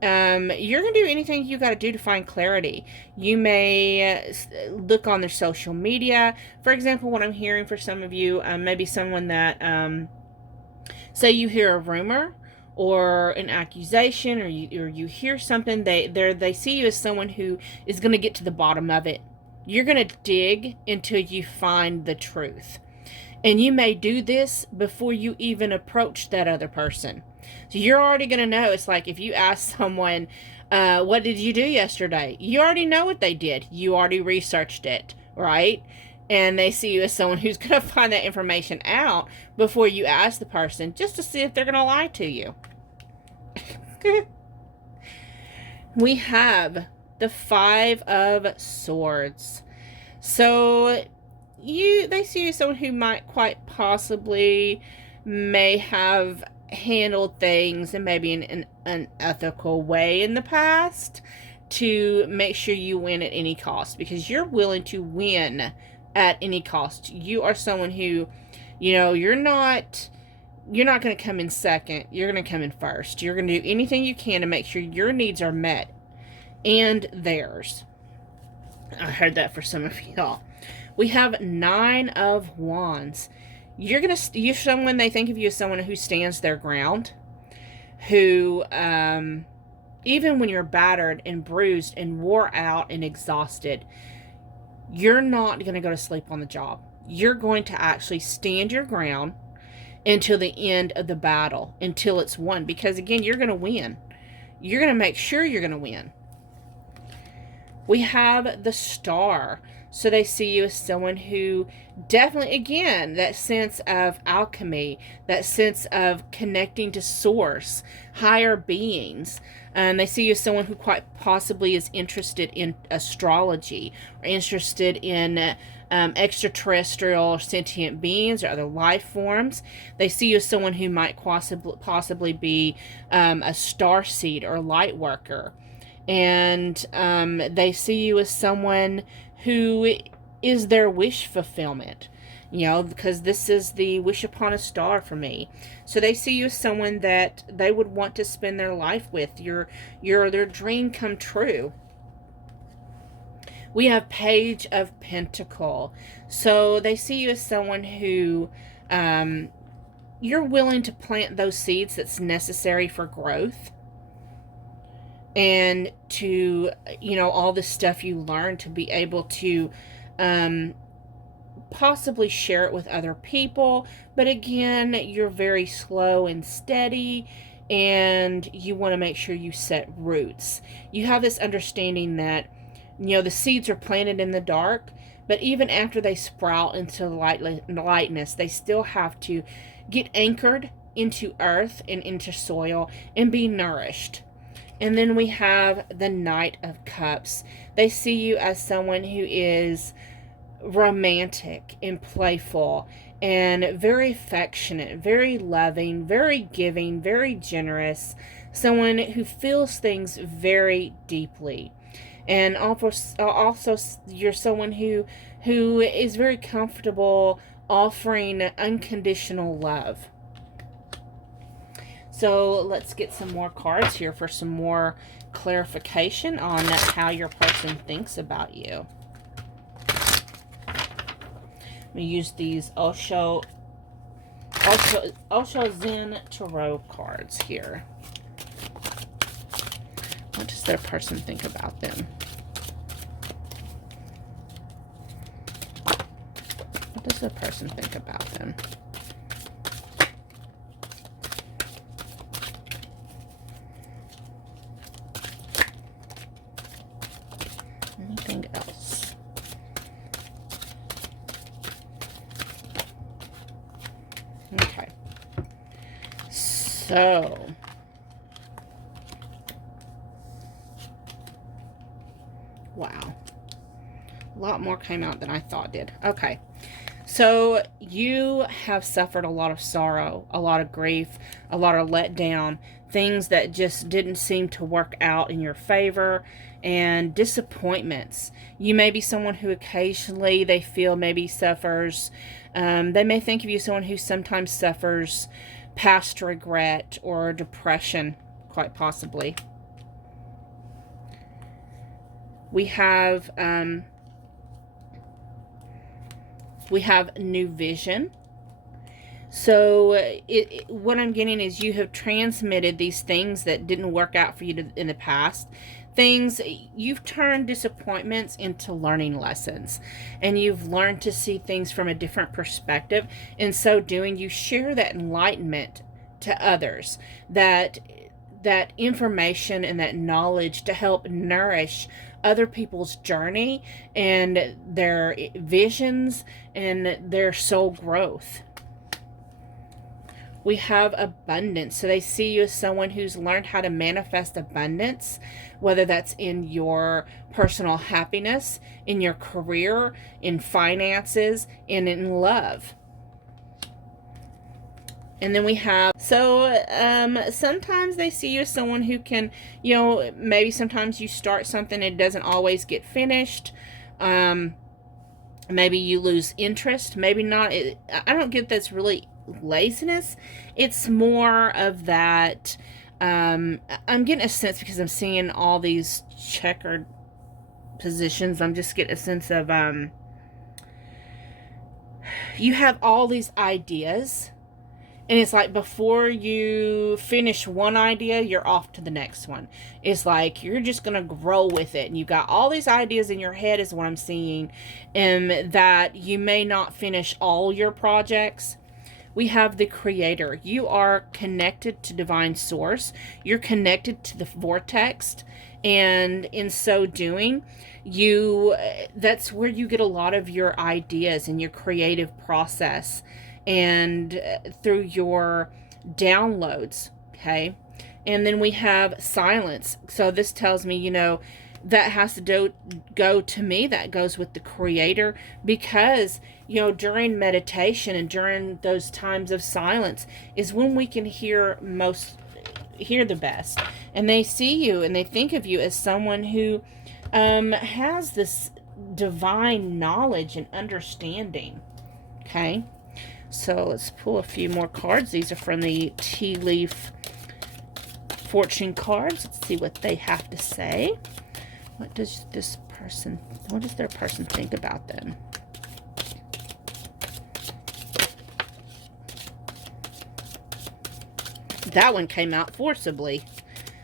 you're going to do anything you got to do to find clarity. You may look on their social media. For example, what I'm hearing for some of you, maybe someone that, say you hear a rumor or an accusation, or you hear something, they see you as someone who is going to get to the bottom of it. You're going to dig until you find the truth. And you may do this before you even approach that other person. So you're already going to know. It's like if you ask someone, what did you do yesterday? You already know what they did. You already researched it, right? And they see you as someone who's going to find that information out before you ask the person, just to see if they're going to lie to you. We have the Five of Swords. So they see you as someone who might quite possibly may have handled things in maybe an unethical way in the past to make sure you win at any cost, because you're willing to win at any cost. You are someone who, you're not going to come in second. You're going to come in first. You're going to do anything you can to make sure your needs are met and theirs. I heard that for some of y'all. We have Nine of Wands. You're someone, they think of you as someone who stands their ground, who, even when you're battered and bruised and wore out and exhausted, you're not going to go to sleep on the job. You're going to actually stand your ground until the end of the battle, until it's won. Because again, you're going to win. You're going to make sure you're going to win. We have the Star. So they see you as someone who definitely, again, that sense of alchemy, that sense of connecting to source, higher beings. They see you as someone who quite possibly is interested in astrology, or interested in extraterrestrial or sentient beings or other life forms. They see you as someone who might possibly be a star seed or light worker. And they see you as someone who is their wish fulfillment, you know, because this is the wish upon a star for me. So they see you as someone that they would want to spend their life with. You're their dream come true. We have Page of Pentacle. So they see you as someone who you're willing to plant those seeds that's necessary for growth. And to, you know, all the stuff you learn to be able to possibly share it with other people. But again, you're very slow and steady, and you want to make sure you set roots. You have this understanding that, you know, the seeds are planted in the dark, but even after they sprout into the lightness, they still have to get anchored into earth and into soil and be nourished. And then we have the Knight of Cups. They see you as someone who is romantic and playful and very affectionate, very loving, very giving, very generous. Someone who feels things very deeply. And also you're someone who is very comfortable offering unconditional love. So let's get some more cards here for some more clarification on how your person thinks about you. We use these Osho Zen Tarot cards here. What does their person think about them? What does their person think about them? Anything else? Okay. So, wow. A lot more came out than I thought did. Okay. So, you have suffered a lot of sorrow, a lot of grief, a lot of letdown, things that just didn't seem to work out in your favor, and disappointments. You may be someone who occasionally they feel maybe suffers. They may think of you as someone who sometimes suffers past regret or depression, quite possibly. We have new vision. So what I'm getting is you have transmitted these things that didn't work out for you in the past. Things, you've turned disappointments into learning lessons, and you've learned to see things from a different perspective. In so doing, you share that enlightenment to others, that information and that knowledge to help nourish other people's journey and their visions and their soul growth. We have abundance. So they see you as someone who's learned how to manifest abundance, whether that's in your personal happiness, in your career, in finances, and in love. And then we have, sometimes they see you as someone who can, you know, maybe sometimes you start something and it doesn't always get finished. Maybe you lose interest, maybe not. I don't get that's really laziness. It's more of that, I'm getting a sense because I'm seeing all these checkered positions. I'm just getting a sense of, you have all these ideas, And it's like before you finish one idea, you're off to the next one. It's like you're just going to grow with it. And you got all these ideas in your head is what I'm seeing. And that you may not finish all your projects. We have the creator. You are connected to divine source. You're connected to the vortex. And in so doing, that's where you get a lot of your ideas and your creative process, and through your downloads. Okay. And then we have silence. So this tells me, that has to go to me. That goes with the creator, because, during meditation and during those times of silence is when we can hear the best. And they see you and they think of you as someone who has this divine knowledge and understanding. Okay. So let's pull a few more cards. These are from the Tea Leaf Fortune cards. Let's see what they have to say. What does their person think about them? That one came out forcibly.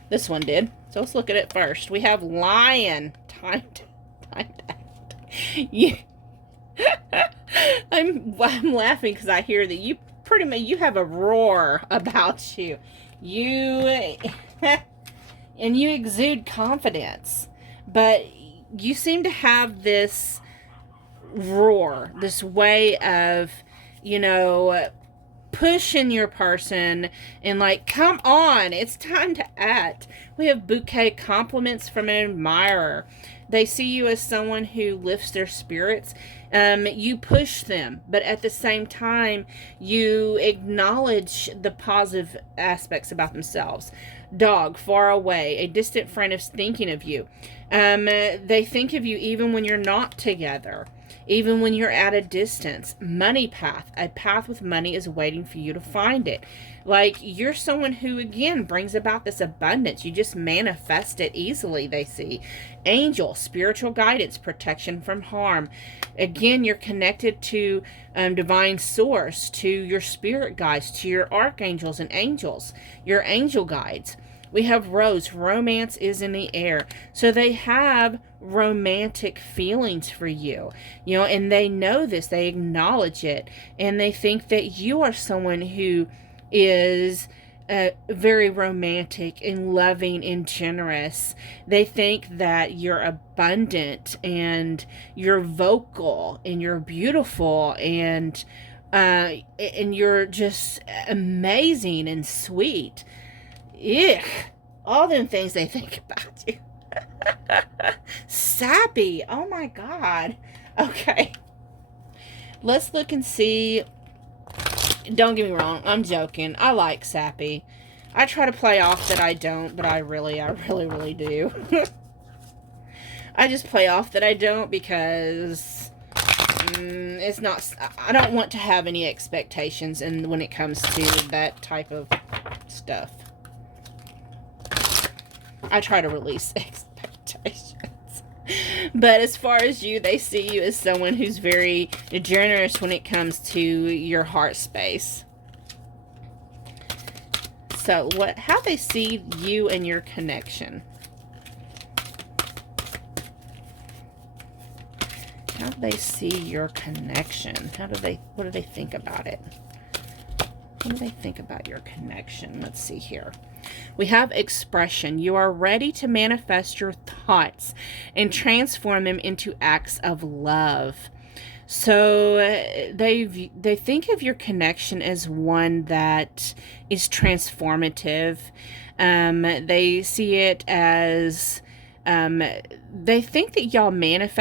This one did. So let's look at it first. We have Lion. Time to act. Yeah. I'm laughing because I hear that you pretty much, you have a roar about you. And you exude confidence. But you seem to have this roar, this way of, pushing your person and like, come on, it's time to act. We have bouquet compliments from an admirer. They see you as someone who lifts their spirits. You push them, but at the same time, you acknowledge the positive aspects about themselves. Dog, far away, a distant friend is thinking of you. They think of you even when you're not together, even when you're at a distance. Money path, a path with money is waiting for you to find it. Like, you're someone who, again, brings about this abundance. You just manifest it easily, they see. Angel, spiritual guidance, protection from harm. Again, you're connected to divine source, to your spirit guides, to your archangels and angels, your angel guides. We have Rose. Romance is in the air. So they have romantic feelings for you, and they know this. They acknowledge it. And they think that you are someone who is very romantic and loving and generous. They think that you're abundant and you're vocal and you're beautiful and you're just amazing and sweet. Eek, all them things they think about you. Sappy. Oh my God. Okay. Let's look and see. Don't get me wrong. I'm joking. I like sappy. I try to play off that I don't, but I really do. I just play off that I don't because it's not, I don't want to have any expectations when it comes to that type of stuff. I try to release expectations. But as far as you, they see you as someone who's very generous when it comes to your heart space. So how they see you and your connection. How do they see your connection? What do they think about it? What do they think about your connection? Let's see here. We have expression. You are ready to manifest your thoughts and transform them into acts of love. So they think of your connection as one that is transformative. They see it as, they think that y'all manifest